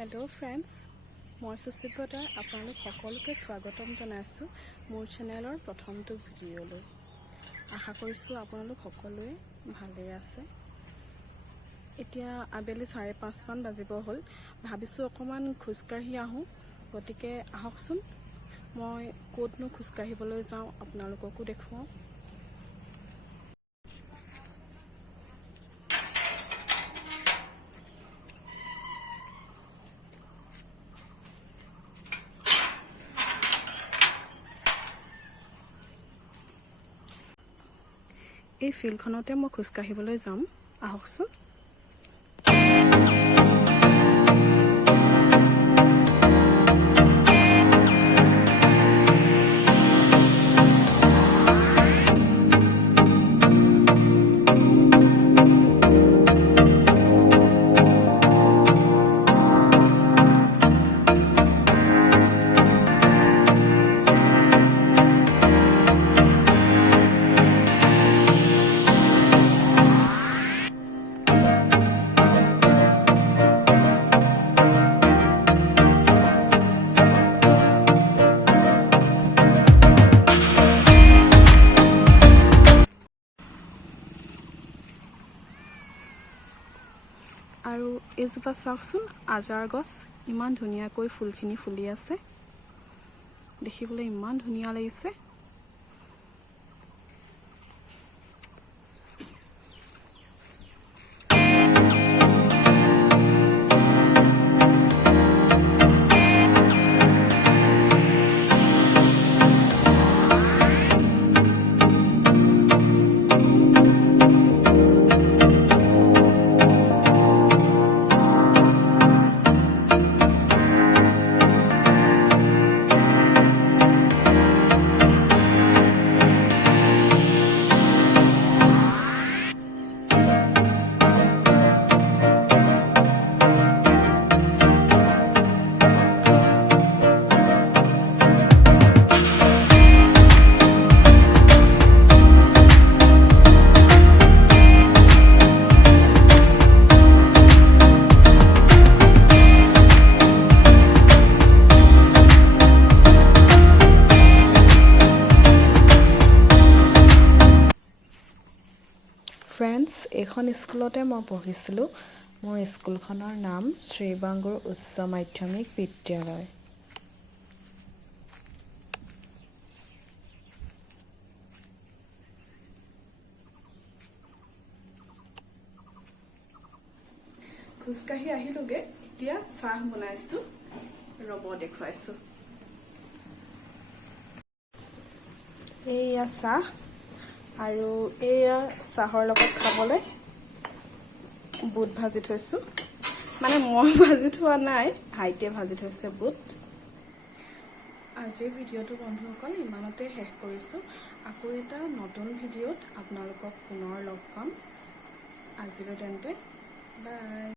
Hello friends मैं सुचिब्रता आपलोक सकलोके स्वागतम जनाइছো मोर चेनेलर प्रथमটো भिडिओলৈ आशा करिছো आपलोक सकलोए भाले आछे। এতিয়া आबेली 5:30 মান বাজিব হল ভাবিছো অকমান খুজকাঢ়ি আহো গতিকে আহকচোন মই কোটনো খুজকাঢ়িবলৈ যাও আপোনালোককো দেখুৱাও। এই ফিল্ডখনতে মই খুজকাঢ়িবলৈ যাম আহকচোন। আৰু এজোপা চাওকচোন আজাৰ গছ ইমান ধুনীয়াকৈ ফুলখিনি ফুলি আছে দেখিবলৈ ইমান ধুনীয়া লাগিছে। फ्रेंड्स এখন স্কুলতে মই পঢ়িছিলো। মোৰ স্কুলখনৰ নাম শ্ৰীবাংগুৰ উচ্চ মাধ্যমিক বিদ্যালয়। খুজকাঢ়ি আহিলোগে এতিয়া চাহ বনাইছো ৰব দেখুৱাইছো। এইয়া চাহ আৰু এয়া চাহৰ লগত খাবলৈ বুট ভাজি থৈছো মানে মই ভাজি থোৱা নাই ভাইটিয়ে ভাজি থৈছে বুট। আজিৰ ভিডিঅ'টো বন্ধুসকল ইমানতে শেষ কৰিছো আকৌ এটা নতুন ভিডিঅ'ত আপোনালোকক পুনৰ লগ পাম আজিলৈ তেন্তে বাই।